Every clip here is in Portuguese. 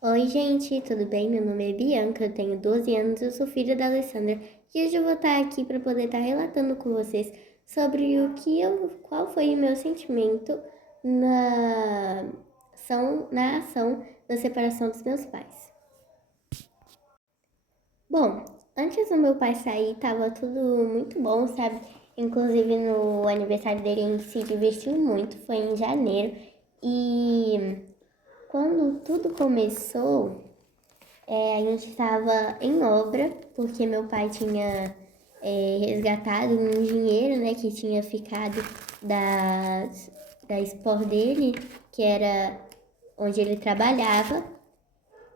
Oi, gente, tudo bem? Meu nome é Bianca, eu tenho 12 anos, eu sou filha da Alessandra e hoje eu vou estar aqui para poder estar relatando com vocês sobre qual foi o meu sentimento na ação da separação dos meus pais. Bom, antes do meu pai sair, tava tudo muito bom, sabe? Inclusive no aniversário dele a gente se divertiu muito, foi em janeiro e quando tudo começou. A gente estava em obra, porque meu pai tinha resgatado um dinheiro, né, que tinha ficado da, da Sport dele, que era onde ele trabalhava.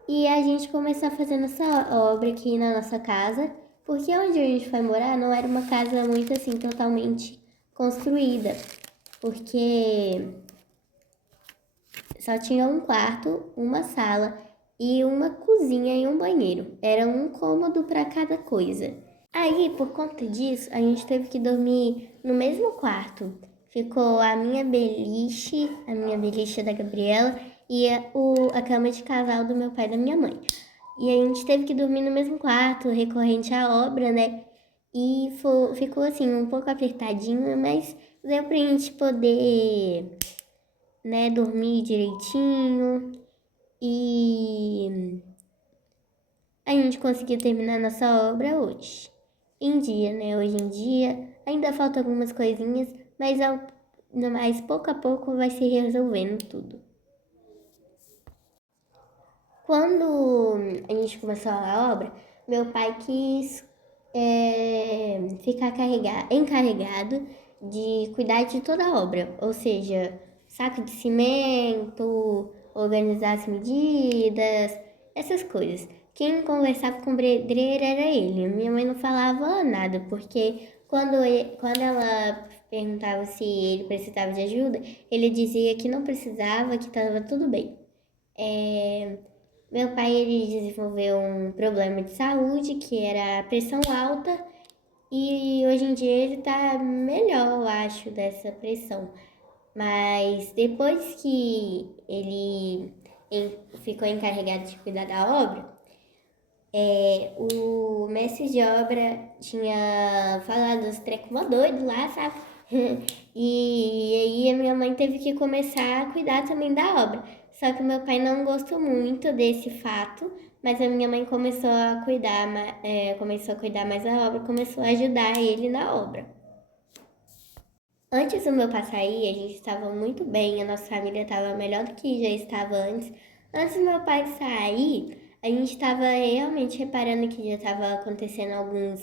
E a gente começou a fazer nossa obra aqui na nossa casa, porque onde a gente foi morar não era uma casa muito assim, totalmente construída, porque só tinha um quarto, uma sala e uma cozinha e um banheiro. Era um cômodo para cada coisa. Aí, por conta disso, a gente teve que dormir no mesmo quarto. Ficou a minha beliche da Gabriela e a cama de casal do meu pai e da minha mãe. E a gente teve que dormir no mesmo quarto, recorrente à obra, né? E ficou assim, um pouco apertadinho, mas deu pra gente poder, né, dormir direitinho e a gente conseguiu terminar nossa obra hoje. Em dia, né? Hoje em dia ainda faltam algumas coisinhas, mas pouco a pouco vai se resolvendo tudo. Quando a gente começou a obra, meu pai quis ficar encarregado de cuidar de toda a obra, ou seja, saco de cimento, organizar as medidas, essas coisas. Quem conversava com o pedreiro era ele. Minha mãe não falava nada, porque quando ela perguntava se ele precisava de ajuda, ele dizia que não precisava, que estava tudo bem. É, Meu pai ele desenvolveu um problema de saúde, que era a pressão alta, e hoje em dia ele tá melhor, eu acho, dessa pressão. Mas depois que ficou encarregado de cuidar da obra, o mestre de obra tinha falado os trecos mó doido lá, sabe? E aí a minha mãe teve que começar a cuidar também da obra. Só que meu pai não gostou muito desse fato, mas a minha mãe começou a cuidar mais da obra, começou a ajudar ele na obra. Antes do meu pai sair, a gente estava muito bem, a nossa família estava melhor do que já estava antes. Antes do meu pai sair, a gente estava realmente reparando que já estava acontecendo alguns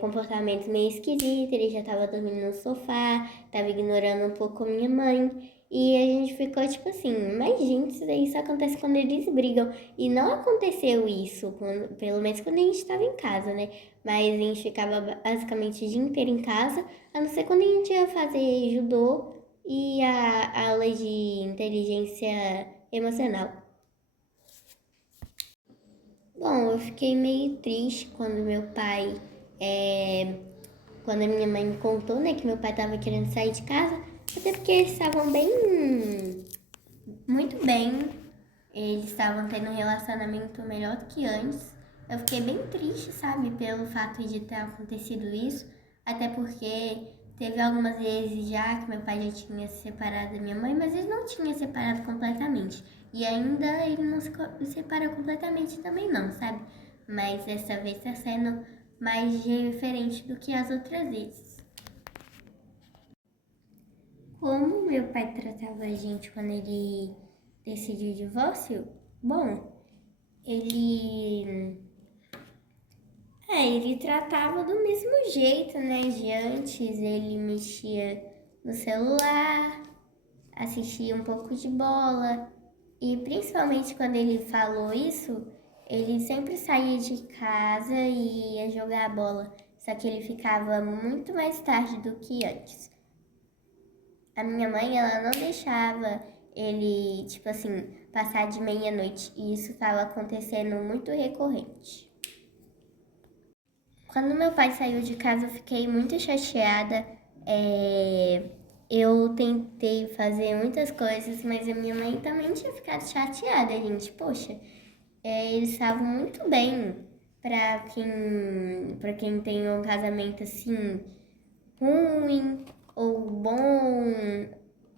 comportamentos meio esquisitos. Ele já estava dormindo no sofá, estava ignorando um pouco a minha mãe. E a gente ficou tipo assim, mas gente, isso acontece quando eles brigam. E não aconteceu isso, pelo menos quando a gente estava em casa, né? Mas a gente ficava basicamente o dia inteiro em casa, a não ser quando a gente ia fazer judô e a aula de inteligência emocional. Bom, eu fiquei meio triste é, quando a minha mãe me contou, né, que meu pai tava querendo sair de casa, até porque eles estavam muito bem, eles estavam tendo um relacionamento melhor do que antes. Eu fiquei bem triste, sabe, pelo fato de ter acontecido isso, até porque teve algumas vezes já que meu pai já tinha se separado da minha mãe, mas ele não tinha separado completamente. E ainda ele não se separou completamente também não, sabe? Mas dessa vez tá sendo mais diferente do que as outras vezes. Como meu pai tratava a gente quando ele decidiu o divórcio? Bom, ele. Ele tratava do mesmo jeito, né? De antes, ele mexia no celular, assistia um pouco de bola. E principalmente quando ele falou isso, ele sempre saía de casa e ia jogar bola. Só que ele ficava muito mais tarde do que antes. A minha mãe, ela não deixava ele, tipo assim, passar de meia-noite. E isso estava acontecendo muito recorrente. Quando meu pai saiu de casa, eu fiquei muito chateada. Eu tentei fazer muitas coisas, mas a minha mãe também tinha ficado chateada, gente. Poxa, eles estavam muito bem para quem tem um casamento assim ruim ou bom.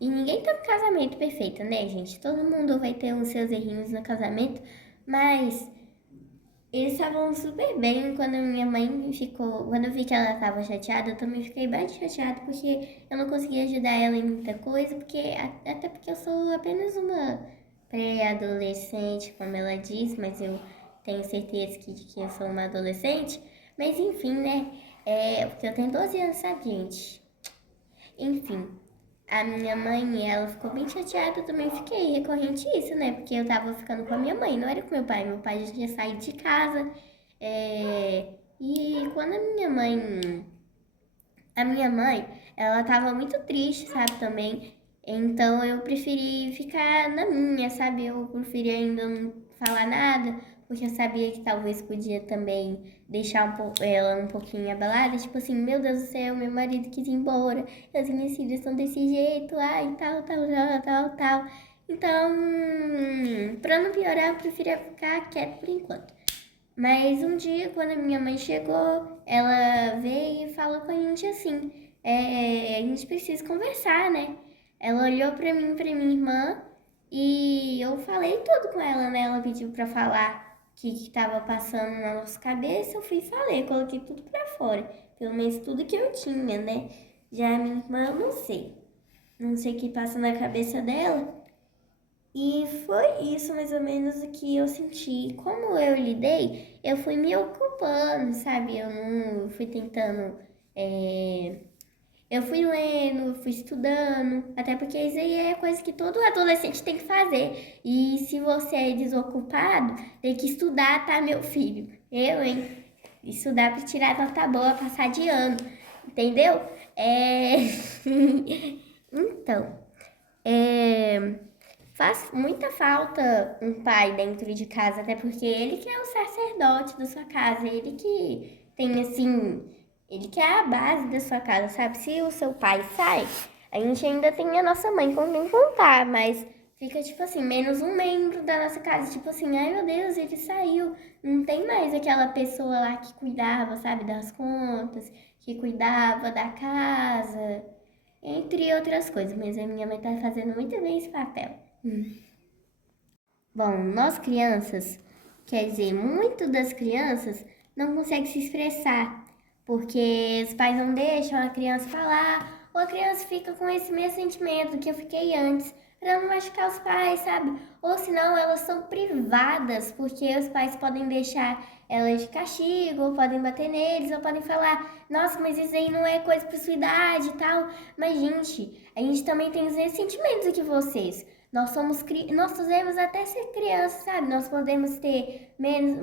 E ninguém tem um casamento perfeito, né, gente? Todo mundo vai ter os seus errinhos no casamento, mas eles estavam super bem quando a minha mãe ficou. Quando eu vi que ela estava chateada, eu também fiquei bem chateada porque eu não conseguia ajudar ela em muita coisa, até porque eu sou apenas uma pré-adolescente, como ela diz, mas eu tenho certeza de que eu sou uma adolescente. Mas enfim, né? Porque eu tenho 12 anos, sabe, gente? Enfim, a minha mãe, ela ficou bem chateada, eu também fiquei recorrente isso, né? Porque eu tava ficando com a minha mãe, não era com meu pai. Meu pai já tinha saído de casa. E quando a minha mãe, ela tava muito triste, sabe, também. Então eu preferi ficar na minha, sabe? Eu preferi ainda não falar nada, porque eu sabia que talvez podia também deixar ela um pouquinho abalada. Tipo assim, meu Deus do céu, meu marido quis ir embora, as minhas filhas estão desse jeito, ai, tal, tal, tal, tal, tal. Então, pra não piorar, eu preferi ficar quieto por enquanto. Mas um dia, quando a minha mãe chegou, ela veio e falou com a gente assim: a gente precisa conversar, né? Ela olhou pra mim e pra minha irmã e eu falei tudo com ela, né? Ela pediu pra falar o que tava passando na nossa cabeça. Eu fui e falei, coloquei tudo pra fora, pelo menos tudo que eu tinha, né? Já a minha irmã, eu não sei. Não sei o que passa na cabeça dela. E foi isso mais ou menos o que eu senti. Como eu lidei, eu fui me ocupando, sabe? Eu não fui tentando. Eu fui lendo, fui estudando, até porque isso aí é coisa que todo adolescente tem que fazer. E se você é desocupado, tem que estudar, tá, meu filho? Eu, hein? Estudar para tirar nota boa, passar de ano, entendeu? Então, é... Faz muita falta um pai dentro de casa, até porque ele que é o sacerdote da sua casa, ele que tem assim, ele que é a base da sua casa, sabe? Se o seu pai sai, a gente ainda tem a nossa mãe com quem contar, mas fica tipo assim, menos um membro da nossa casa, tipo assim, ai meu Deus, ele saiu, não tem mais aquela pessoa lá que cuidava, sabe, das contas, que cuidava da casa, entre outras coisas, mas a minha mãe tá fazendo muito bem esse papel. Bom, nós crianças, quer dizer, muito das crianças não conseguem se expressar, porque os pais não deixam a criança falar, ou a criança fica com esse mesmo sentimento que eu fiquei antes, para não machucar os pais, sabe? Ou senão elas são privadas, porque os pais podem deixar elas de castigo, ou podem bater neles, ou podem falar, nossa, mas isso aí não é coisa pra sua idade e tal. Mas, gente, a gente também tem os mesmos sentimentos que vocês. Nós podemos até ser crianças, sabe? Nós podemos ter menos,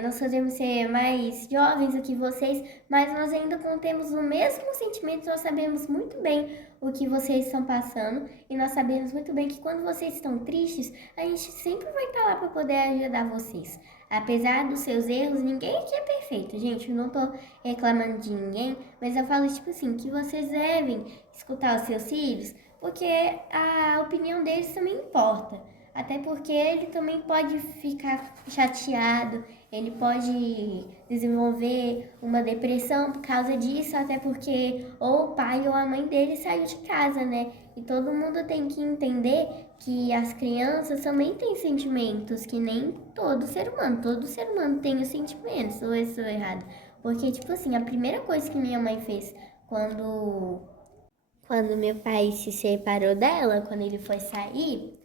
nós podemos ser mais jovens do que vocês, mas nós ainda contemos o mesmo sentimento, nós sabemos muito bem o que vocês estão passando e nós sabemos muito bem que quando vocês estão tristes, a gente sempre vai estar lá para poder ajudar vocês. Apesar dos seus erros, ninguém aqui é perfeito, gente. Eu não tô reclamando de ninguém, mas eu falo tipo assim, que vocês devem escutar os seus filhos, porque a opinião deles também importa. Até porque ele também pode ficar chateado, ele pode desenvolver uma depressão por causa disso, até porque ou o pai ou a mãe dele saiu de casa, né? E todo mundo tem que entender que as crianças também têm sentimentos, que nem todo ser humano tem os sentimentos, ou eu estou errado? Porque, tipo assim, a primeira coisa que minha mãe fez quando meu pai se separou dela, quando ele foi sair,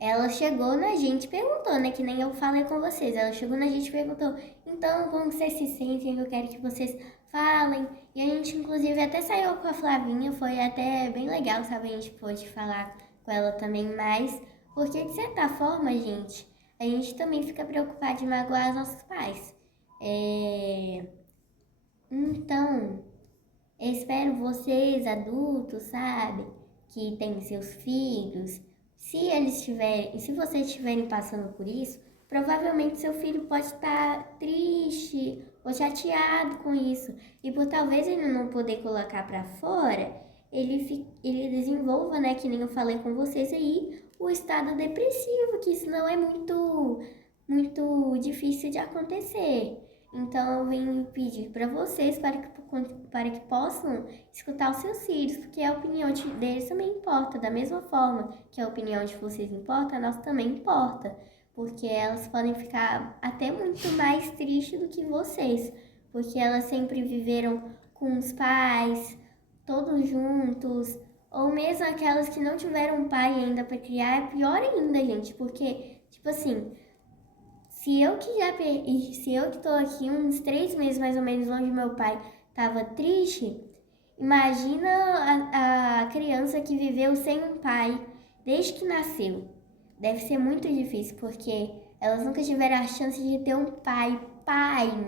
ela chegou na gente e perguntou, né? Que nem eu falei com vocês. Ela chegou na gente e perguntou, então, como vocês se sentem? Eu quero que vocês falem. E a gente, inclusive, até saiu com a Flavinha. Foi até bem legal, sabe? A gente pôde falar com ela também mais. Porque, de certa forma, gente, a gente também fica preocupado de magoar os nossos pais. Então, eu espero vocês, adultos, sabe, que têm seus filhos, se vocês estiverem passando por isso, provavelmente seu filho pode estar triste ou chateado com isso. E por talvez ele não poder colocar para fora, ele desenvolva, né, que nem eu falei com vocês aí, o estado depressivo, que isso não é muito difícil de acontecer. Então eu venho pedir para vocês para que possam escutar os seus filhos, porque a opinião deles também importa, da mesma forma que a opinião de vocês importa, a nossa também importa, porque elas podem ficar até muito mais tristes do que vocês, porque elas sempre viveram com os pais, todos juntos, ou mesmo aquelas que não tiveram um pai ainda para criar, é pior ainda, gente, porque, tipo assim, se eu que tô aqui uns 3 meses mais ou menos longe do meu pai, tava triste, imagina a criança que viveu sem um pai desde que nasceu. Deve ser muito difícil, porque elas nunca tiveram a chance de ter um pai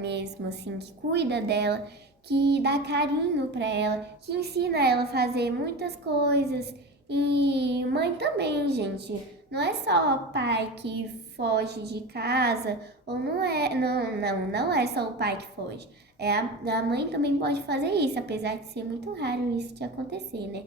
mesmo, assim, que cuida dela, que dá carinho pra ela, que ensina ela a fazer muitas coisas. E mãe também, gente. Não é só o pai que foge de casa, ou não é, não é só o pai que foge. A mãe também pode fazer isso, apesar de ser muito raro isso de acontecer, né?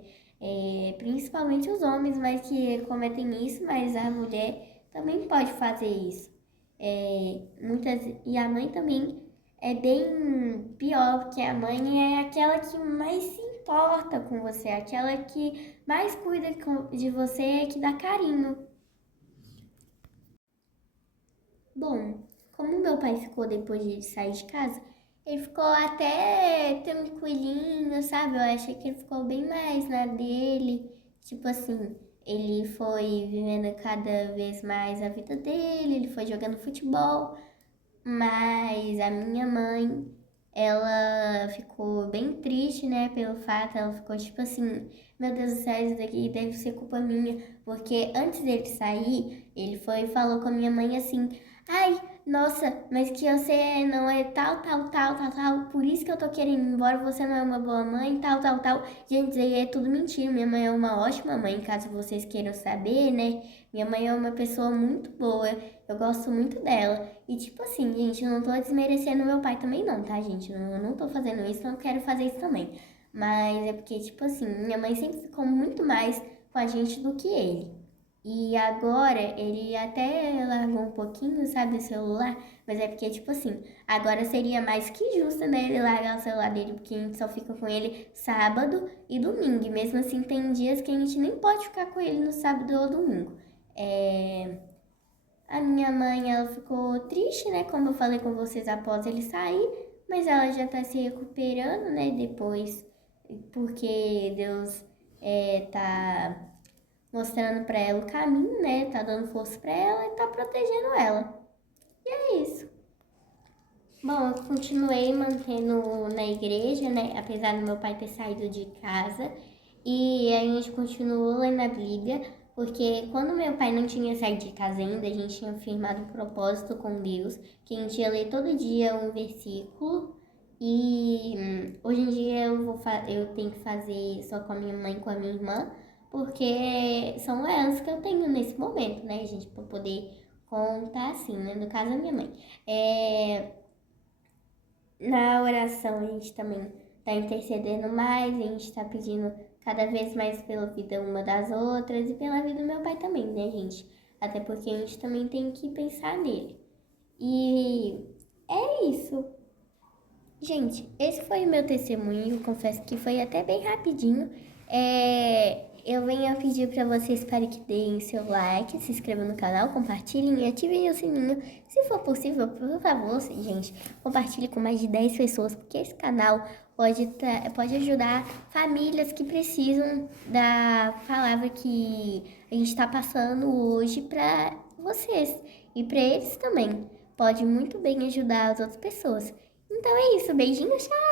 Principalmente os homens mais que cometem isso, mas a mulher também pode fazer isso. E a mãe também é bem pior, porque a mãe é aquela que mais se importa com você, aquela que mais cuida de você, que dá carinho. Bom, como meu pai ficou depois de sair de casa, ele ficou até tranquilinho, sabe? Eu achei que ele ficou bem mais na dele. Tipo assim, ele foi vivendo cada vez mais a vida dele, ele foi jogando futebol. Mas a minha mãe, ela ficou bem triste, né, pelo fato, ela ficou tipo assim, meu Deus do céu, isso daqui deve ser culpa minha, porque antes dele sair, ele foi e falou com a minha mãe assim, ai, nossa, mas que você não é tal, por isso que eu tô querendo ir embora, você não é uma boa mãe, tal. Gente, isso aí é tudo mentira, minha mãe é uma ótima mãe, caso vocês queiram saber, né, minha mãe é uma pessoa muito boa, eu gosto muito dela. E tipo assim, gente, eu não tô desmerecendo meu pai também não, tá, gente? Eu não tô fazendo isso, não quero fazer isso também. Mas é porque, tipo assim, minha mãe sempre ficou muito mais com a gente do que ele. E agora ele até largou um pouquinho, sabe, o celular, mas é porque, tipo assim, agora seria mais que justo, né, ele largar o celular dele, porque a gente só fica com ele sábado e domingo. E mesmo assim, tem dias que a gente nem pode ficar com ele no sábado ou domingo. A minha mãe, ela ficou triste, né? Como eu falei com vocês após ele sair, mas ela já tá se recuperando, né? Depois, porque Deus tá mostrando pra ela o caminho, né? Tá dando força pra ela e tá protegendo ela. E é isso. Bom, eu continuei mantendo na igreja, né? Apesar do meu pai ter saído de casa. E a gente continuou lendo a Bíblia, porque quando meu pai não tinha saído de casa ainda, a gente tinha firmado um propósito com Deus, que a gente ia ler todo dia um versículo. E hoje em dia eu tenho que fazer só com a minha mãe e com a minha irmã, porque são elas que eu tenho nesse momento, né, gente, para poder contar assim, né? No caso, a minha mãe. Na oração a gente também está intercedendo mais, a gente está pedindo cada vez mais pela vida uma das outras e pela vida do meu pai também, né, gente? Até porque a gente também tem que pensar nele. E é isso. Gente, esse foi o meu testemunho, confesso que foi até bem rapidinho. Eu venho a pedir para vocês para que deem seu like, se inscrevam no canal, compartilhem e ativem o sininho. Se for possível, por favor, gente, compartilhe com mais de 10 pessoas, porque esse canal pode ajudar famílias que precisam da palavra que a gente está passando hoje para vocês e para eles também. Pode muito bem ajudar as outras pessoas. Então é isso, beijinhos, tchau!